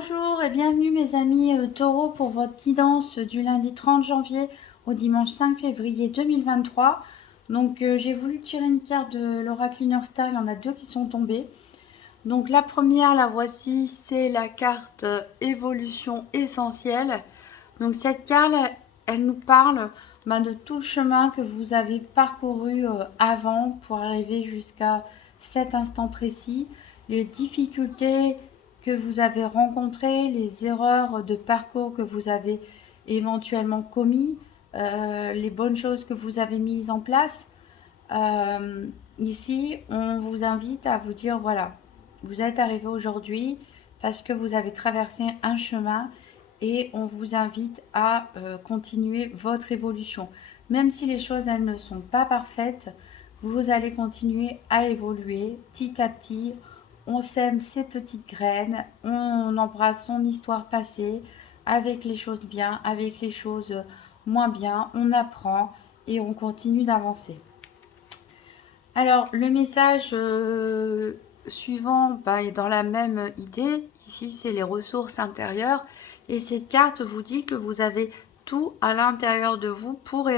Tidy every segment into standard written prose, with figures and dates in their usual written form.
Bonjour et bienvenue mes amis taureaux pour votre guidance du lundi 30 janvier au dimanche 5 février 2023. Donc j'ai voulu tirer une carte de l'oracle Inner Star, il y en a deux qui sont tombées. Donc la première, la voici, c'est la carte évolution essentielle. Donc cette carte, elle nous parle de tout le chemin que vous avez parcouru avant pour arriver jusqu'à cet instant précis, les difficultés que vous avez rencontrées, les erreurs de parcours que vous avez éventuellement commis, les bonnes choses que vous avez mises en place. Ici, on vous invite à vous dire, voilà, vous êtes arrivé aujourd'hui parce que vous avez traversé un chemin et on vous invite à continuer votre évolution. Même si les choses, elles ne sont pas parfaites, vous allez continuer à évoluer petit à petit. On sème ces petites graines, on embrasse son histoire passée avec les choses bien, avec les choses moins bien, on apprend et on continue d'avancer. Alors, le message suivant est dans la même idée. Ici, c'est les ressources intérieures. Et cette carte vous dit que vous avez tout à l'intérieur de vous pour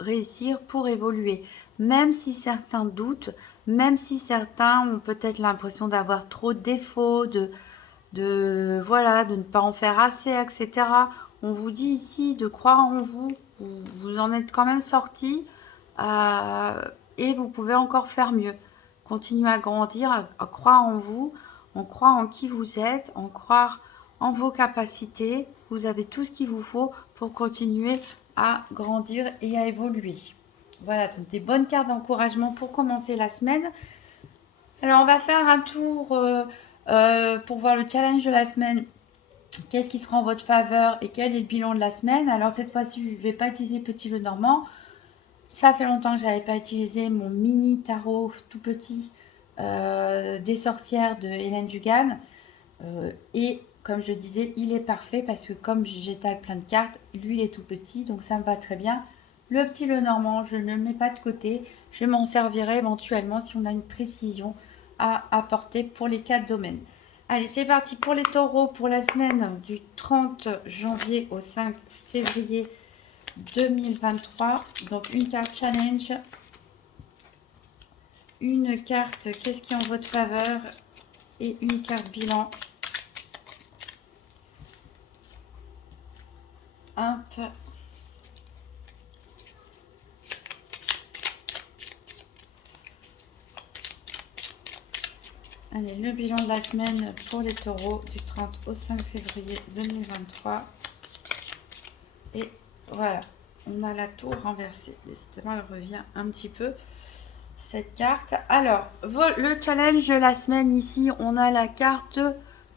réussir, pour évoluer. Même si certains doutent, même si certains ont peut-être l'impression d'avoir trop de défauts, voilà, de ne pas en faire assez, etc. On vous dit ici de croire en vous. Vous en êtes quand même sorti. Et vous pouvez encore faire mieux. Continuez à grandir, à croire en vous, en croire en qui vous êtes, en croire en vos capacités. Vous avez tout ce qu'il vous faut pour continuer à grandir et à évoluer. Voilà, donc des bonnes cartes d'encouragement pour commencer la semaine. Alors, on va faire un tour pour voir le challenge de la semaine. Qu'est-ce qui sera en votre faveur et quel est le bilan de la semaine? Alors, cette fois-ci, je ne vais pas utiliser Petit Lenormand. Ça fait longtemps que je n'avais pas utilisé mon mini tarot tout petit des sorcières de Hélène Dugan. Et comme je disais, il est parfait parce que comme j'étale plein de cartes, lui il est tout petit, donc ça me va très bien. Le petit Lenormand, je ne le mets pas de côté. Je m'en servirai éventuellement si on a une précision à apporter pour les 4 domaines. Allez, c'est parti pour les taureaux pour la semaine du 30 janvier au 5 février 2023. Donc une carte challenge, une carte qu'est-ce qui est en votre faveur et une carte bilan. Hop. Allez, le bilan de la semaine pour les taureaux du 30 au 5 février 2023. Et voilà, on a la tour renversée. Décidément, elle revient un petit peu, cette carte. Alors, le challenge de la semaine ici, on a la carte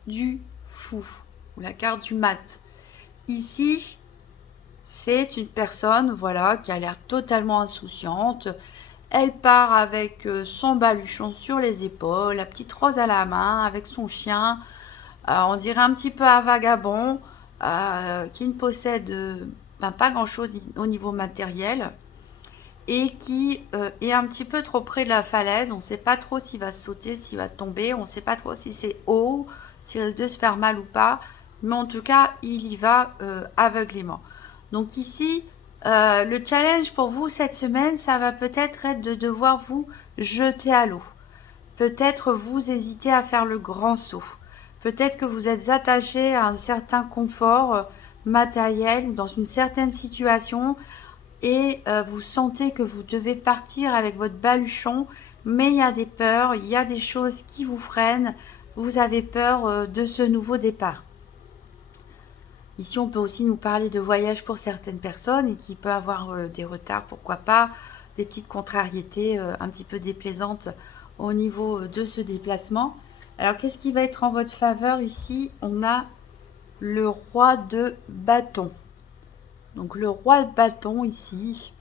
du fou, ou la carte du mat. Ici, c'est une personne, voilà, qui a l'air totalement insouciante. Elle part avec son baluchon sur les épaules, la petite rose à la main, avec son chien. On dirait un petit peu un vagabond qui ne possède pas grand-chose au niveau matériel et qui est un petit peu trop près de la falaise. On ne sait pas trop s'il va sauter, s'il va tomber. On ne sait pas trop si c'est haut, s'il risque de se faire mal ou pas. Mais en tout cas, il y va aveuglément. Donc ici, le challenge pour vous cette semaine, ça va peut-être être de devoir vous jeter à l'eau. Peut-être vous hésitez à faire le grand saut. Peut-être que vous êtes attaché à un certain confort matériel dans une certaine situation et vous sentez que vous devez partir avec votre baluchon, mais il y a des peurs, il y a des choses qui vous freinent. Vous avez peur de ce nouveau départ. Ici, on peut aussi nous parler de voyage pour certaines personnes et qui peut avoir des retards, pourquoi pas, des petites contrariétés un petit peu déplaisantes au niveau de ce déplacement. Alors, qu'est-ce qui va être en votre faveur ici? On a le roi de bâton. Donc, le roi de bâton ici,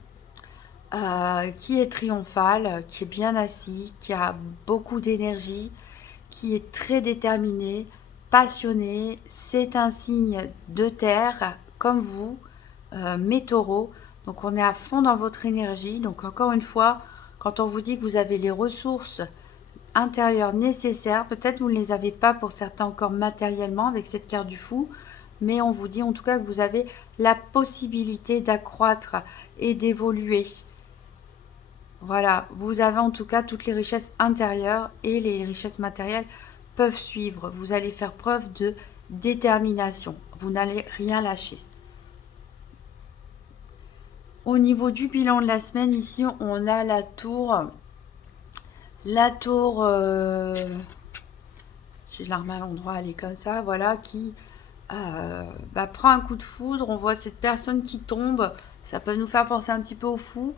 qui est triomphal, qui est bien assis, qui a beaucoup d'énergie, qui est très déterminé, passionné. C'est un signe de terre comme vous, mes taureaux. Donc on est à fond dans votre énergie. Donc encore une fois, quand on vous dit que vous avez les ressources intérieures nécessaires. Peut-être vous ne les avez pas pour certains encore matériellement avec cette carte du fou, mais on vous dit en tout cas que vous avez la possibilité d'accroître et d'évoluer. Voilà, vous avez en tout cas toutes les richesses intérieures et les richesses matérielles peuvent suivre. Vous allez faire preuve de détermination. Vous n'allez rien lâcher. Au niveau du bilan de la semaine, ici, on a la tour. La tour, si je la remets à l'endroit, elle est comme ça, voilà, qui prend un coup de foudre. On voit cette personne qui tombe. Ça peut nous faire penser un petit peu au fou.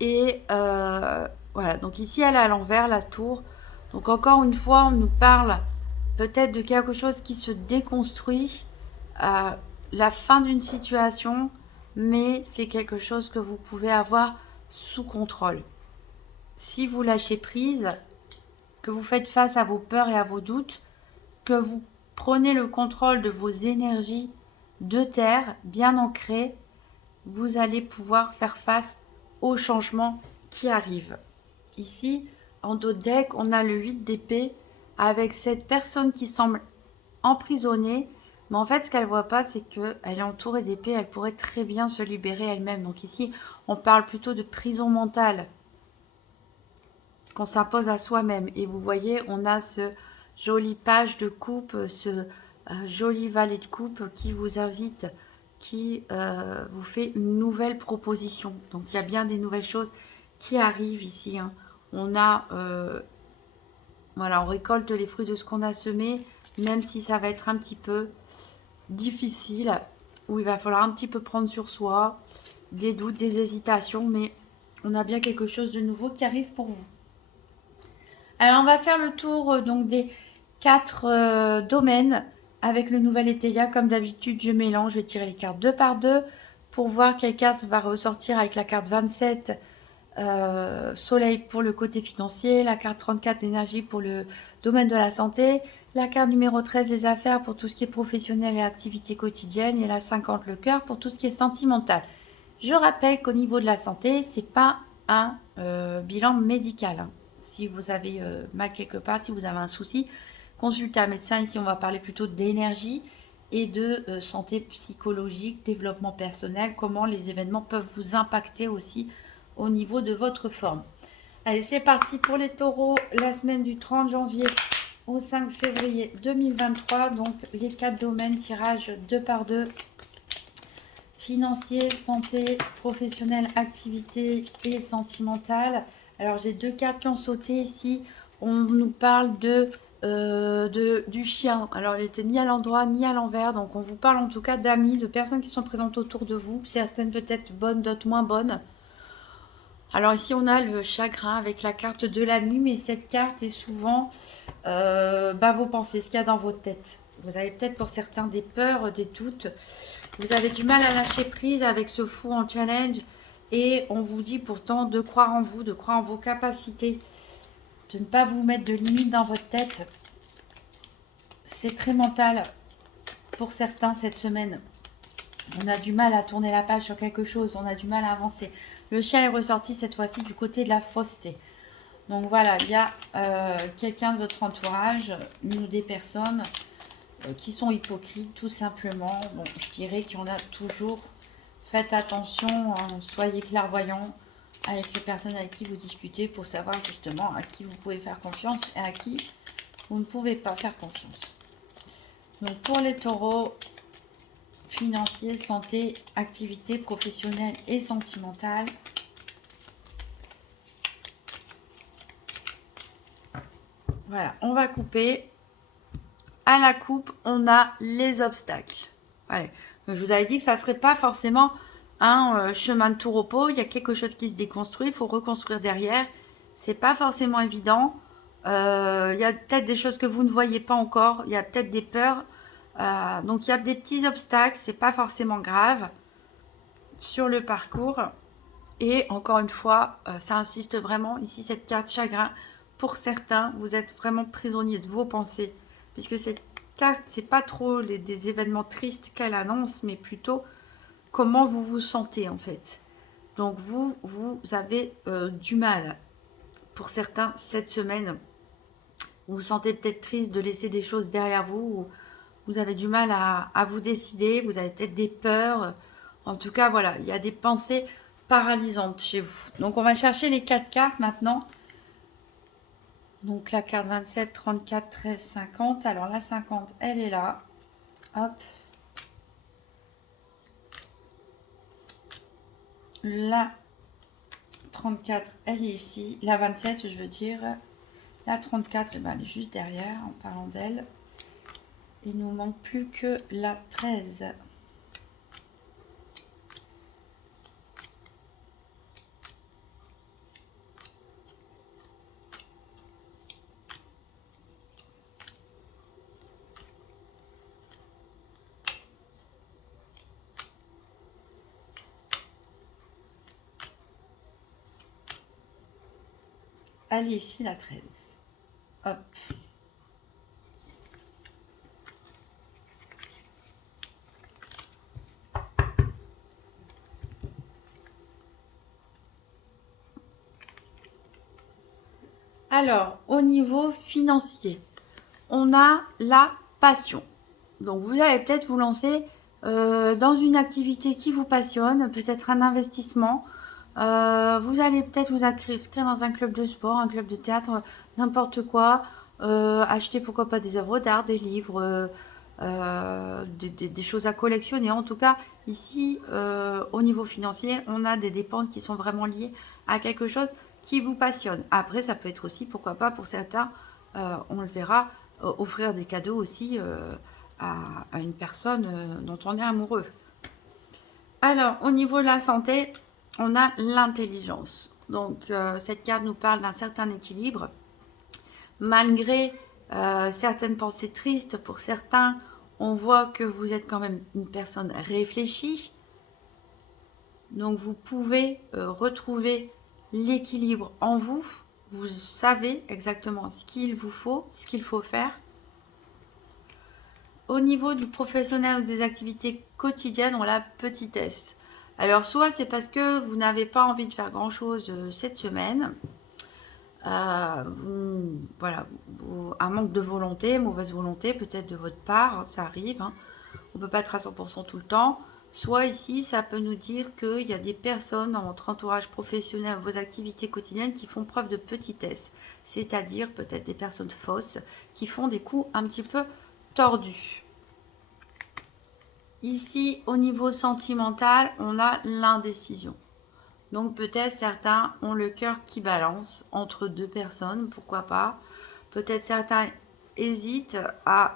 Et voilà, donc ici elle est à l'envers, la tour. Donc encore une fois, on nous parle peut-être de quelque chose qui se déconstruit, la fin d'une situation, mais c'est quelque chose que vous pouvez avoir sous contrôle. Si vous lâchez prise, que vous faites face à vos peurs et à vos doutes, que vous prenez le contrôle de vos énergies de terre bien ancrées, vous allez pouvoir faire face aux changements qui arrivent. Ici, en dos de deck, on a le 8 d'épée avec cette personne qui semble emprisonnée. Mais en fait, ce qu'elle ne voit pas, c'est qu'elle est entourée d'épées. Elle pourrait très bien se libérer elle-même. Donc ici, on parle plutôt de prison mentale qu'on s'impose à soi-même. Et vous voyez, on a ce joli page de coupe, ce joli valet de coupe qui vous invite, qui vous fait une nouvelle proposition. Donc il y a bien des nouvelles choses qui arrivent ici. Hein. On a, voilà, on récolte les fruits de ce qu'on a semé, même si ça va être un petit peu difficile, où il va falloir un petit peu prendre sur soi, des doutes, des hésitations, mais on a bien quelque chose de nouveau qui arrive pour vous. Alors, on va faire le tour donc des 4 domaines avec le nouvel Étéia. Comme d'habitude, je mélange, je vais tirer les cartes 2 par 2 pour voir quelle carte va ressortir avec la carte 27, Soleil pour le côté financier, la carte 34, énergie pour le domaine de la santé, la carte numéro 13, les affaires pour tout ce qui est professionnel et activité quotidienne, et la 50, le cœur pour tout ce qui est sentimental. Je rappelle qu'au niveau de la santé, c'est pas un bilan médical. Hein. Si vous avez mal quelque part, si vous avez un souci, consultez un médecin. Ici, on va parler plutôt d'énergie et de santé psychologique, développement personnel, comment les événements peuvent vous impacter aussi au niveau de votre forme. Allez, c'est parti pour les taureaux, la semaine du 30 janvier au 5 février 2023. Donc, les 4 domaines, tirage 2 par 2. Financier, santé, professionnel, activité et sentimentale. Alors, j'ai 2 cartes qui ont sauté ici. On nous parle du chien. Alors, il n'était ni à l'endroit ni à l'envers. Donc, on vous parle en tout cas d'amis, de personnes qui sont présentes autour de vous. Certaines peut-être bonnes, d'autres moins bonnes. Alors, ici, on a le chagrin avec la carte de la nuit. Mais cette carte est souvent vos pensées, ce qu'il y a dans votre tête. Vous avez peut-être pour certains des peurs, des doutes. Vous avez du mal à lâcher prise avec ce fou en challenge. Et on vous dit pourtant de croire en vous, de croire en vos capacités, de ne pas vous mettre de limites dans votre tête. C'est très mental pour certains cette semaine. On a du mal à tourner la page sur quelque chose. On a du mal à avancer. Le chien est ressorti cette fois-ci du côté de la fausseté. Donc voilà, il y a quelqu'un de votre entourage, une ou des personnes qui sont hypocrites, tout simplement. Bon, je dirais qu'il y en a toujours. Faites attention, hein, soyez clairvoyants avec ces personnes avec qui vous discutez pour savoir justement à qui vous pouvez faire confiance et à qui vous ne pouvez pas faire confiance. Donc pour les taureaux, financier, santé, activité professionnelle et sentimentale. Voilà, on va couper. À la coupe, on a les obstacles. Allez. Donc, je vous avais dit que ça ne serait pas forcément un chemin de tout repos. Il y a quelque chose qui se déconstruit. Il faut reconstruire derrière. C'est pas forcément évident. Il y a peut-être des choses que vous ne voyez pas encore. Il y a peut-être des peurs. Donc, il y a des petits obstacles. C'est pas forcément grave sur le parcours. Et encore une fois, ça insiste vraiment. Ici, cette carte chagrin. Pour certains, vous êtes vraiment prisonnier de vos pensées. Puisque cette carte, c'est pas trop des événements tristes qu'elle annonce, mais plutôt comment vous vous sentez en fait. Donc vous avez du mal, pour certains, cette semaine, Vous vous sentez peut-être triste de laisser des choses derrière vous. Ou vous avez du mal à vous décider. Vous avez peut-être des peurs. En tout cas, voilà, il y a des pensées paralysantes chez vous. Donc, on va chercher les 4 cartes maintenant. Donc, la carte 27, 34, 13, 50. Alors, la 50, elle est là. Hop. La 34, elle est ici. La 27, je veux dire. La 34, elle est juste derrière, en parlant d'elle. Il nous manque plus que la 13. Elle est ici, la 13. Hop. Alors, au niveau financier, on a la passion. Donc, vous allez peut-être vous lancer dans une activité qui vous passionne, peut-être un investissement. Vous allez peut-être vous inscrire dans un club de sport, un club de théâtre, n'importe quoi. Acheter pourquoi pas des œuvres d'art, des livres, des choses à collectionner. En tout cas, ici, au niveau financier, on a des dépenses qui sont vraiment liées à quelque chose qui vous passionne. Après, ça peut être aussi, pourquoi pas, pour certains, on le verra, offrir des cadeaux aussi à une personne dont on est amoureux. Alors, au niveau de la santé, on a l'intelligence. Donc, cette carte nous parle d'un certain équilibre. Malgré certaines pensées tristes, pour certains, on voit que vous êtes quand même une personne réfléchie. Donc, vous pouvez retrouver l'équilibre en vous. Vous savez exactement ce qu'il vous faut, ce qu'il faut faire. Au niveau du professionnel ou des activités quotidiennes, on la petitesse. Alors, soit c'est parce que vous n'avez pas envie de faire grand-chose cette semaine. Voilà, un manque de volonté, mauvaise volonté peut-être de votre part, ça arrive. Hein. On ne peut pas être à 100% tout le temps. Soit ici, ça peut nous dire qu'il y a des personnes dans votre entourage professionnel, vos activités quotidiennes qui font preuve de petitesse. C'est-à-dire peut-être des personnes fausses qui font des coups un petit peu tordus. Ici, au niveau sentimental, on a l'indécision. Donc peut-être certains ont le cœur qui balance entre deux personnes, pourquoi pas. Peut-être certains hésitent à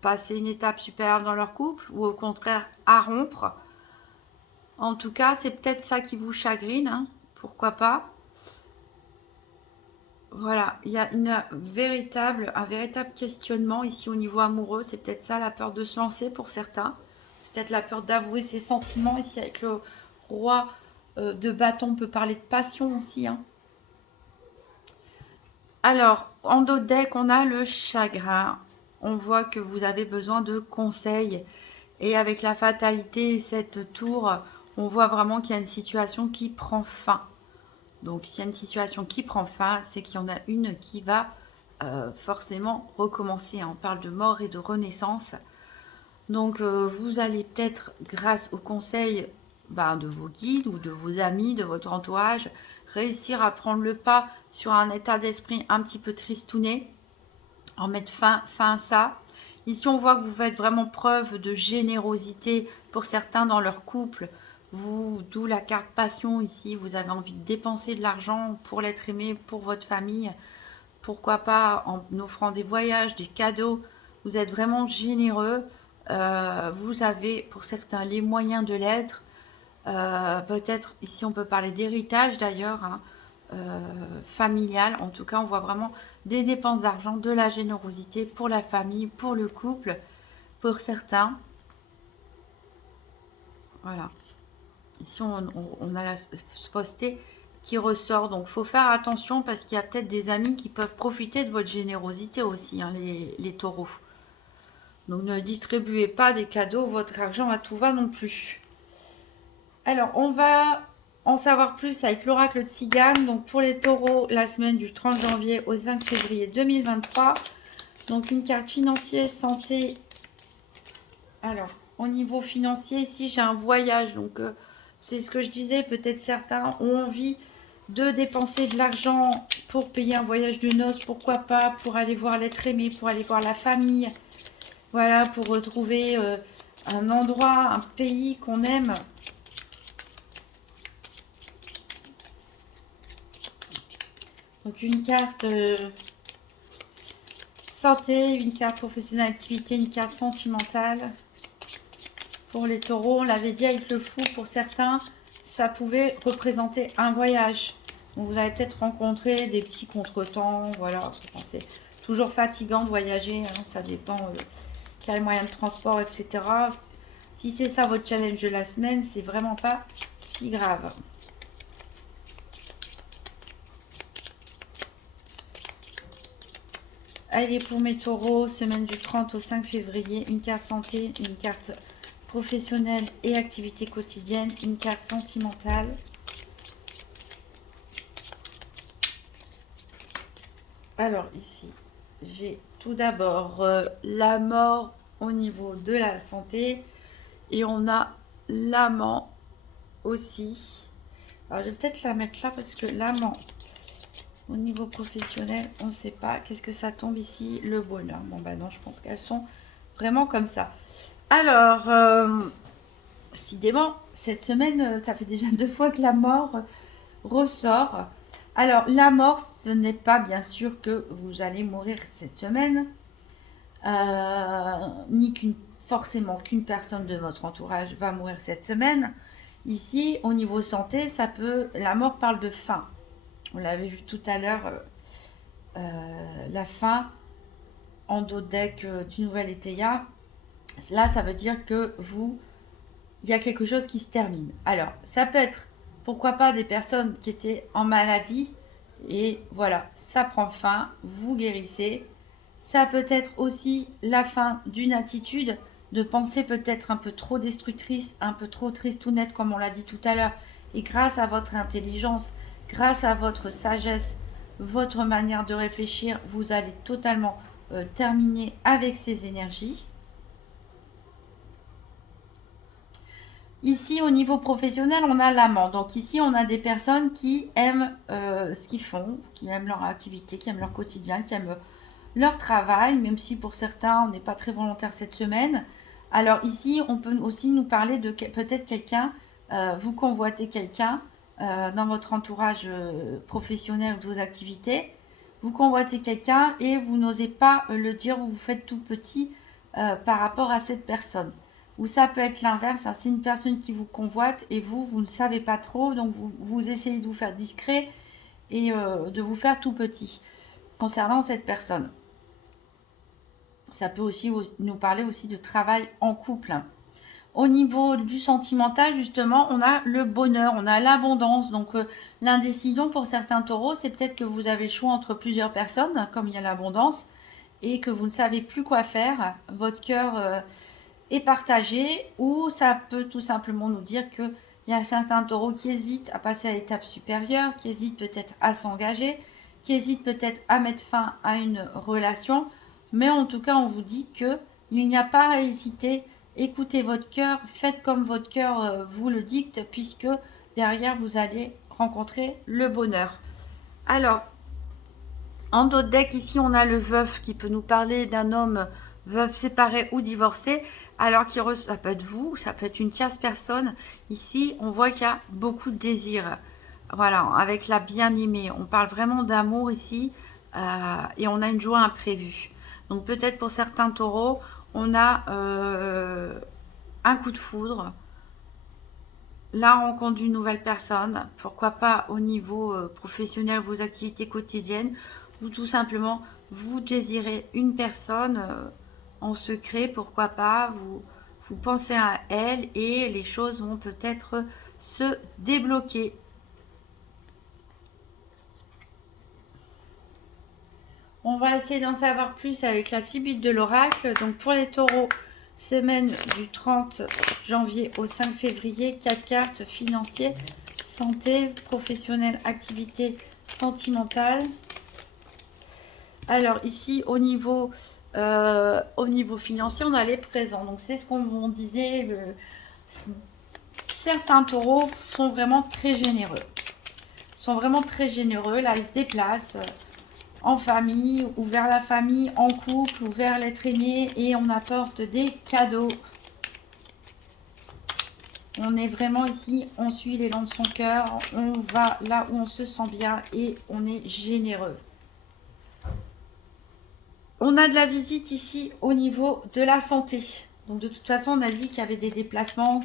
passer une étape supérieure dans leur couple ou au contraire à rompre. En tout cas, c'est peut-être ça qui vous chagrine, hein, pourquoi pas. Voilà, il y a un véritable questionnement ici au niveau amoureux. C'est peut-être ça la peur de se lancer pour certains. Peut-être la peur d'avouer ses sentiments ici avec le roi de bâton. On peut parler de passion aussi. Hein. Alors, en dos de deck, on a le chagrin. On voit que vous avez besoin de conseils. Et avec la fatalité et cette tour, on voit vraiment qu'il y a une situation qui prend fin. Donc, s'il y a une situation qui prend fin, c'est qu'il y en a une qui va forcément recommencer. On parle de mort et de renaissance. Donc, vous allez peut-être, grâce au conseil de vos guides ou de vos amis, de votre entourage, réussir à prendre le pas sur un état d'esprit un petit peu tristouné, en mettre fin à ça. Ici, on voit que vous faites vraiment preuve de générosité pour certains dans leur couple. D'où la carte passion ici, vous avez envie de dépenser de l'argent pour l'être aimé, pour votre famille. Pourquoi pas en offrant des voyages, des cadeaux. Vous êtes vraiment généreux. Vous avez pour certains les moyens de l'être. Peut-être ici on peut parler d'héritage d'ailleurs, hein, familial. En tout cas, on voit vraiment des dépenses d'argent, de la générosité pour la famille, pour le couple, pour certains. Voilà. Ici, on a la fausseté qui ressort. Donc, il faut faire attention parce qu'il y a peut-être des amis qui peuvent profiter de votre générosité aussi, hein, les taureaux. Donc, ne distribuez pas des cadeaux, votre argent à tout va non plus. Alors, on va en savoir plus avec l'oracle de Cigane. Donc pour les taureaux, la semaine du 30 janvier au 5 février 2023. Donc une carte financière, santé. Alors, au niveau financier, ici j'ai un voyage. Donc c'est ce que je disais, peut-être certains ont envie de dépenser de l'argent pour payer un voyage de noces, pourquoi pas, pour aller voir l'être aimé, pour aller voir la famille. Voilà, pour retrouver un endroit, un pays qu'on aime. Donc une carte santé, une carte professionnelle activité, une carte sentimentale. Pour les taureaux, on l'avait dit avec le fou, pour certains, ça pouvait représenter un voyage. Donc vous allez peut-être rencontrer des petits contretemps, voilà. C'est toujours fatigant de voyager, hein, ça dépend quel moyen de transport, etc. Si c'est ça votre challenge de la semaine, c'est vraiment pas si grave. Allez, pour mes taureaux, semaine du 30 au 5 février, une carte santé, une carte professionnelle et activité quotidienne, une carte sentimentale. Alors ici, j'ai tout d'abord la mort au niveau de la santé et on a l'amant aussi. Alors je vais peut-être la mettre là parce que l'amant au niveau professionnel, on ne sait pas. Qu'est-ce que ça tombe ici? Le bonheur. Bon bah non, je pense qu'elles sont vraiment comme ça. Alors, décidément, cette semaine, ça fait déjà 2 fois que la mort ressort. Alors, la mort, ce n'est pas bien sûr que vous allez mourir cette semaine, ni forcément qu'une personne de votre entourage va mourir cette semaine. Ici, au niveau santé, la mort parle de fin. On l'avait vu tout à l'heure, la fin en dos de deck du nouvel Éteia. Là, ça veut dire que il y a quelque chose qui se termine. Alors, ça peut être, pourquoi pas, des personnes qui étaient en maladie. Et voilà, ça prend fin, vous guérissez. Ça peut être aussi la fin d'une attitude, de pensée peut-être un peu trop destructrice, un peu trop tristounette, comme on l'a dit tout à l'heure. Et grâce à votre intelligence, grâce à votre sagesse, votre manière de réfléchir, vous allez totalement terminer avec ces énergies. Ici, au niveau professionnel, on a l'amant. Donc ici, on a des personnes qui aiment ce qu'ils font, qui aiment leur activité, qui aiment leur quotidien, qui aiment leur travail, même si pour certains, on n'est pas très volontaire cette semaine. Alors ici, on peut aussi nous parler de peut-être quelqu'un, vous convoitez quelqu'un dans votre entourage professionnel ou de vos activités. Vous convoitez quelqu'un et vous n'osez pas le dire, vous vous faites tout petit par rapport à cette personne. Ou ça peut être l'inverse, hein, c'est une personne qui vous convoite et vous ne savez pas trop, donc vous essayez de vous faire discret et de vous faire tout petit concernant cette personne. Ça peut aussi nous parler aussi de travail en couple. Au niveau du sentimental, justement, on a le bonheur, on a l'abondance. Donc l'indécision pour certains taureaux, c'est peut-être que vous avez le choix entre plusieurs personnes, comme il y a l'abondance, et que vous ne savez plus quoi faire. Votre cœur est partagé, ou ça peut tout simplement nous dire qu'il y a certains taureaux qui hésitent à passer à l'étape supérieure, qui hésitent peut-être à s'engager, qui hésitent peut-être à mettre fin à une relation. Mais en tout cas, on vous dit qu'il n'y a pas à hésiter. Écoutez votre cœur, faites comme votre cœur vous le dicte, puisque derrière, vous allez rencontrer le bonheur. Alors, en dos de deck, ici, on a le veuf qui peut nous parler d'un homme veuf séparé ou divorcé. Alors ça peut être vous, ça peut être une tierce personne. Ici, on voit qu'il y a beaucoup de désir. Voilà, avec la bien-aimée. On parle vraiment d'amour ici et on a une joie imprévue. Donc peut-être pour certains taureaux, on a un coup de foudre, la rencontre d'une nouvelle personne, pourquoi pas au niveau professionnel, vos activités quotidiennes, ou tout simplement vous désirez une personne en secret, pourquoi pas, vous pensez à elle et les choses vont peut-être se débloquer. On va essayer d'en savoir plus avec la cible de l'oracle. Donc pour les taureaux, semaine du 30 janvier au 5 février, 4 cartes financiers, santé, professionnelle, activité, sentimentale. Alors ici, au niveau financier, on a les présents. Donc c'est ce qu'on disait. Certains taureaux sont vraiment très généreux. Là, ils se déplacent en famille, ou vers la famille, en couple, ou vers l'être aimé, et on apporte des cadeaux. On est vraiment ici, on suit l'élan de son cœur, on va là où on se sent bien et on est généreux. On a de la visite ici au niveau de la santé. Donc de toute façon, on a dit qu'il y avait des déplacements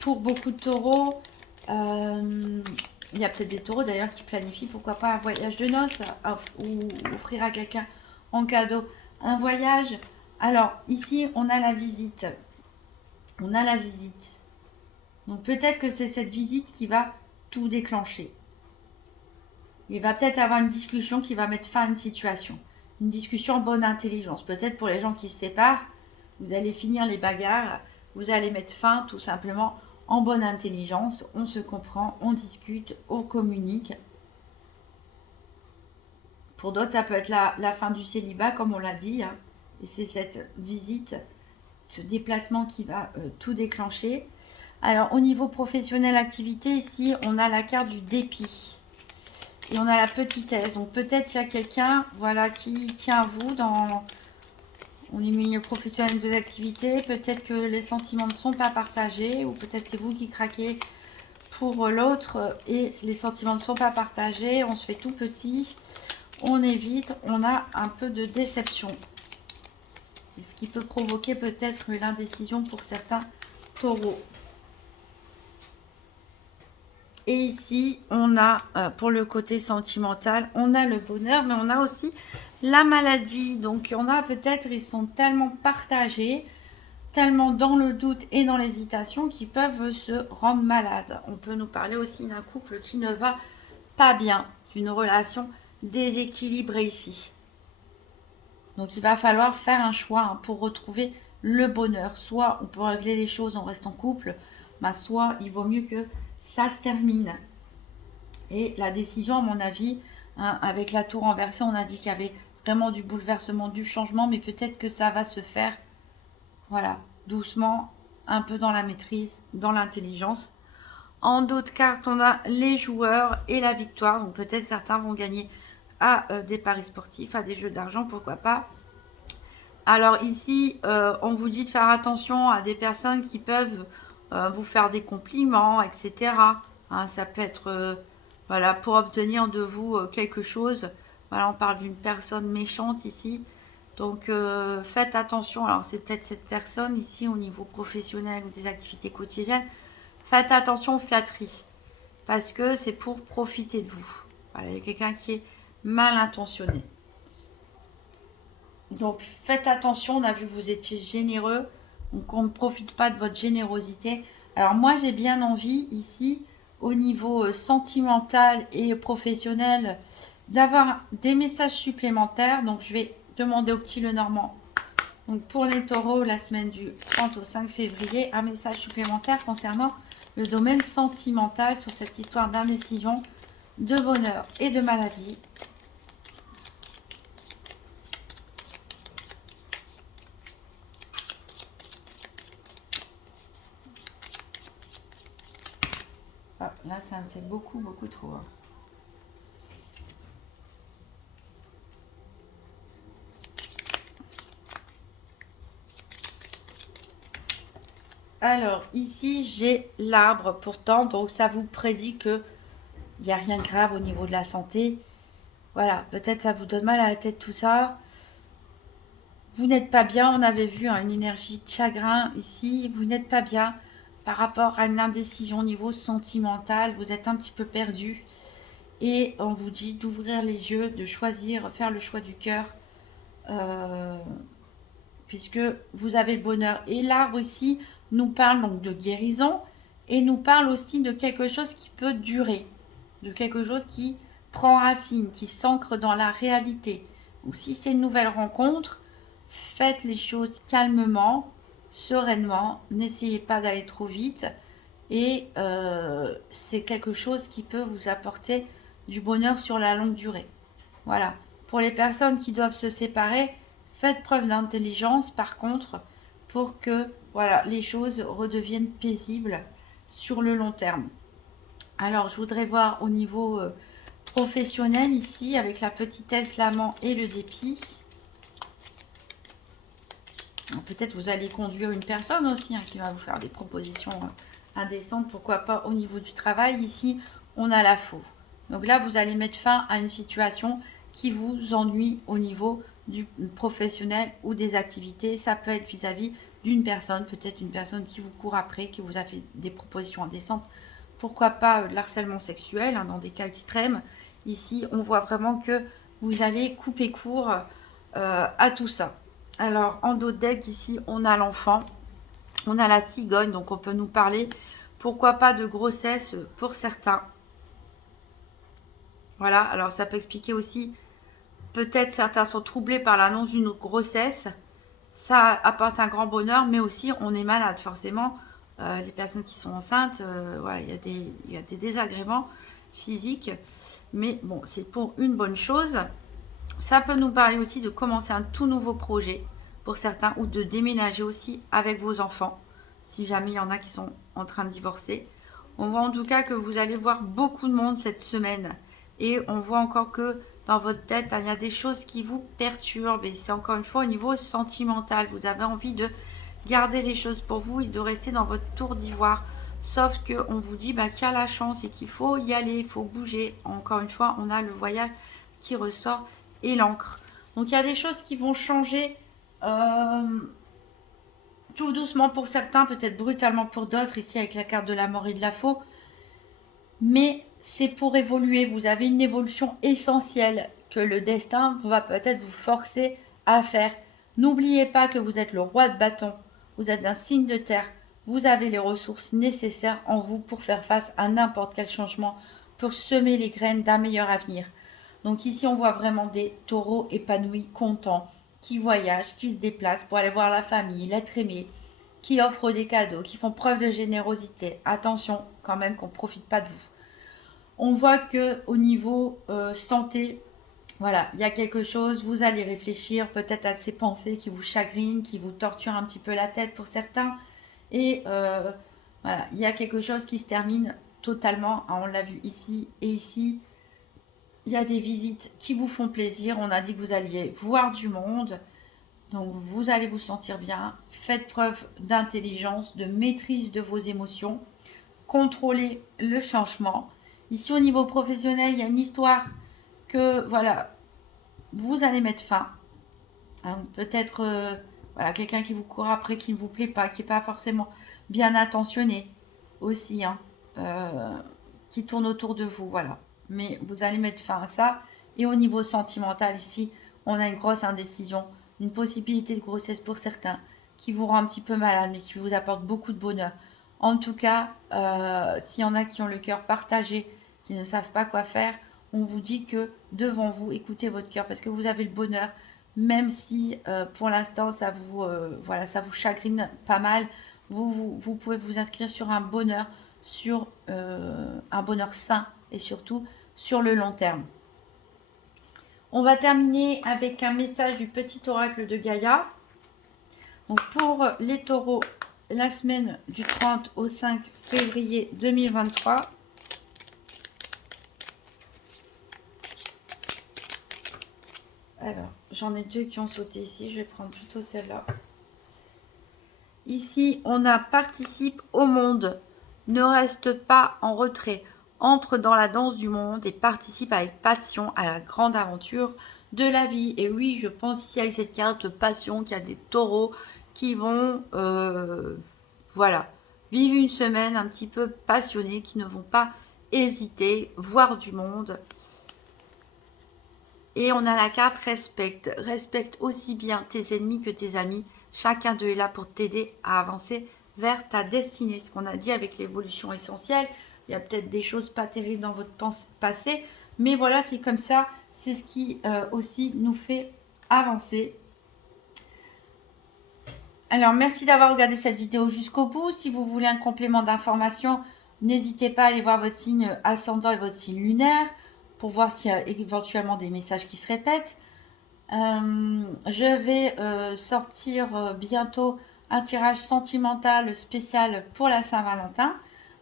pour beaucoup de taureaux. Il y a peut-être des taureaux d'ailleurs qui planifient, pourquoi pas, un voyage de noces ou offrir à quelqu'un en cadeau un voyage. Alors ici, on a la visite. Donc peut-être que c'est cette visite qui va tout déclencher. Il va peut-être avoir une discussion qui va mettre fin à une situation. Une discussion en bonne intelligence. Peut-être pour les gens qui se séparent, vous allez finir les bagarres, vous allez mettre fin tout simplement en bonne intelligence. On se comprend, on discute, on communique. Pour d'autres, ça peut être la fin du célibat, comme on l'a dit. Hein. Et c'est cette visite, ce déplacement qui va tout déclencher. Alors, au niveau professionnel, activité, ici, on a la carte du dépit. Et on a la petitesse. Donc, peut-être il y a quelqu'un voilà, qui tient à vous dans au milieu professionnel de activités. Peut-être que les sentiments ne sont pas partagés. Ou peut-être c'est vous qui craquez pour l'autre et les sentiments ne sont pas partagés. On se fait tout petit. On évite. On a un peu de déception. Ce qui peut provoquer peut-être l'indécision pour certains taureaux. Et ici, on a, pour le côté sentimental, on a le bonheur, mais on a aussi la maladie. Donc, on a peut-être, ils sont tellement partagés, tellement dans le doute et dans l'hésitation qu'ils peuvent se rendre malades. On peut nous parler aussi d'un couple qui ne va pas bien, d'une relation déséquilibrée ici. Donc, il va falloir faire un choix pour retrouver le bonheur. Soit on peut régler les choses en restant en couple, soit il vaut mieux que ça se termine. Et la décision, à mon avis, avec la tour renversée, on a dit qu'il y avait vraiment du bouleversement, du changement, mais peut-être que ça va se faire, voilà, doucement, un peu dans la maîtrise, dans l'intelligence. En d'autres cartes, on a les joueurs et la victoire. Donc peut-être certains vont gagner à des paris sportifs, à des jeux d'argent, pourquoi pas. Alors ici, on vous dit de faire attention à des personnes qui peuvent vous faire des compliments, etc. Hein, ça peut être voilà, pour obtenir de vous quelque chose. Voilà, on parle d'une personne méchante ici. Donc faites attention. Alors c'est peut-être cette personne ici au niveau professionnel ou des activités quotidiennes. Faites attention aux flatteries. Parce que c'est pour profiter de vous. Voilà, il y a quelqu'un qui est mal intentionné. Donc faites attention, on a vu que vous étiez généreux, donc on ne profite pas de votre générosité. Alors moi j'ai bien envie ici, au niveau sentimental et professionnel, d'avoir des messages supplémentaires. Donc je vais demander au petit Lenormand, donc pour les taureaux, la semaine du 30 au 5 février, un message supplémentaire concernant le domaine sentimental sur cette histoire d'indécision, de bonheur et de maladie. Ah, là, ça me fait beaucoup, beaucoup trop. Hein. Alors, ici, j'ai l'arbre pourtant, donc ça vous prédit que il n'y a rien de grave au niveau de la santé. Voilà, peut-être ça vous donne mal à la tête tout ça. Vous n'êtes pas bien, on avait vu une énergie de chagrin ici. Vous n'êtes pas bien par rapport à une indécision au niveau sentimental. Vous êtes un petit peu perdu. Et on vous dit d'ouvrir les yeux, de choisir, faire le choix du cœur. Puisque vous avez le bonheur. Et l'arbre ici nous parle donc de guérison et nous parle aussi de quelque chose qui peut durer, de quelque chose qui prend racine, qui s'ancre dans la réalité. Ou si c'est une nouvelle rencontre, faites les choses calmement, sereinement, n'essayez pas d'aller trop vite Et c'est quelque chose qui peut vous apporter du bonheur sur la longue durée. Voilà. Pour les personnes qui doivent se séparer, faites preuve d'intelligence par contre pour que voilà, les choses redeviennent paisibles sur le long terme. Alors, je voudrais voir au niveau professionnel ici avec la petitesse, l'amant et le dépit. Peut-être vous allez conduire une personne aussi qui va vous faire des propositions indécentes. Pourquoi pas au niveau du travail. Ici, on a la faux. Donc là, vous allez mettre fin à une situation qui vous ennuie au niveau du professionnel ou des activités. Ça peut être vis-à-vis d'une personne, peut-être une personne qui vous court après, qui vous a fait des propositions indécentes. Pourquoi pas de l'harcèlement sexuel dans des cas extrêmes. Ici, on voit vraiment que vous allez couper court à tout ça. Alors, en dos de deck, ici, on a l'enfant. On a la cigogne, donc on peut nous parler, pourquoi pas de grossesse pour certains. Voilà, alors ça peut expliquer aussi, peut-être certains sont troublés par l'annonce d'une grossesse. Ça apporte un grand bonheur, mais aussi on est malade forcément. Les personnes qui sont enceintes, voilà, il y a des désagréments physiques. Mais bon, c'est pour une bonne chose. Ça peut nous parler aussi de commencer un tout nouveau projet pour certains ou de déménager aussi avec vos enfants, si jamais il y en a qui sont en train de divorcer. On voit en tout cas que vous allez voir beaucoup de monde cette semaine et on voit encore que dans votre tête, il y a des choses qui vous perturbent et c'est encore une fois au niveau sentimental. Vous avez envie de garder les choses pour vous et de rester dans votre tour d'ivoire. Sauf qu'on vous dit qu'il y a la chance et qu'il faut y aller, il faut bouger. Encore une fois, on a le voyage qui ressort et l'encre. Donc il y a des choses qui vont changer tout doucement pour certains, peut-être brutalement pour d'autres, ici avec la carte de la mort et de la faux. Mais c'est pour évoluer. Vous avez une évolution essentielle que le destin va peut-être vous forcer à faire. N'oubliez pas que vous êtes le roi de bâton. Vous êtes un signe de terre. Vous avez les ressources nécessaires en vous pour faire face à n'importe quel changement, pour semer les graines d'un meilleur avenir. Donc ici, on voit vraiment des taureaux épanouis, contents, qui voyagent, qui se déplacent pour aller voir la famille, l'être aimé, qui offrent des cadeaux, qui font preuve de générosité. Attention quand même qu'on ne profite pas de vous. On voit que au niveau santé, voilà, il y a quelque chose, vous allez réfléchir peut-être à ces pensées qui vous chagrinent, qui vous torturent un petit peu la tête pour certains. Et voilà, il y a quelque chose qui se termine totalement. On l'a vu ici et ici. Il y a des visites qui vous font plaisir. On a dit que vous alliez voir du monde. Donc vous allez vous sentir bien. Faites preuve d'intelligence, de maîtrise de vos émotions. Contrôlez le changement. Ici au niveau professionnel, il y a une histoire que voilà, vous allez mettre fin. Peut-être voilà, quelqu'un qui vous court après, qui ne vous plaît pas, qui n'est pas forcément bien attentionné aussi, qui tourne autour de vous, voilà. Mais vous allez mettre fin à ça. Et au niveau sentimental, ici, on a une grosse indécision, une possibilité de grossesse pour certains, qui vous rend un petit peu malade, mais qui vous apporte beaucoup de bonheur. En tout cas, s'il y en a qui ont le cœur partagé, qui ne savent pas quoi faire, on vous dit que devant vous, écoutez votre cœur, parce que vous avez le bonheur, même si pour l'instant ça vous, voilà, ça vous chagrine pas mal, vous pouvez vous inscrire sur un bonheur, sur un bonheur sain et surtout sur le long terme. On va terminer avec un message du petit oracle de Gaïa. Donc pour les taureaux, la semaine du 30 au 5 février 2023. Alors, j'en ai deux qui ont sauté ici. Je vais prendre plutôt celle-là. Ici, on a participe au monde. Ne reste pas en retrait. Entre dans la danse du monde et participe avec passion à la grande aventure de la vie. Et oui, je pense ici avec cette carte passion qu'il y a des taureaux qui vont voilà, vivre une semaine un petit peu passionnée, qui ne vont pas hésiter, voir du monde. Et on a la carte respecte. Respecte aussi bien tes ennemis que tes amis. Chacun d'eux est là pour t'aider à avancer vers ta destinée. Ce qu'on a dit avec l'évolution essentielle. Il y a peut-être des choses pas terribles dans votre passé. Mais voilà, c'est comme ça. C'est ce qui aussi nous fait avancer. Alors, merci d'avoir regardé cette vidéo jusqu'au bout. Si vous voulez un complément d'information, n'hésitez pas à aller voir votre signe ascendant et votre signe lunaire pour voir s'il y a éventuellement des messages qui se répètent. Je vais sortir bientôt un tirage sentimental spécial pour la Saint-Valentin.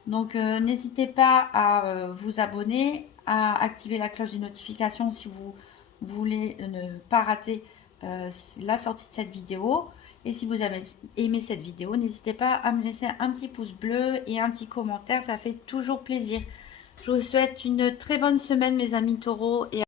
Donc, n'hésitez pas à vous abonner, à activer la cloche des notifications si vous voulez ne pas rater la sortie de cette vidéo. Et si vous avez aimé cette vidéo, n'hésitez pas à me laisser un petit pouce bleu et un petit commentaire, ça fait toujours plaisir. Je vous souhaite une très bonne semaine mes amis taureaux et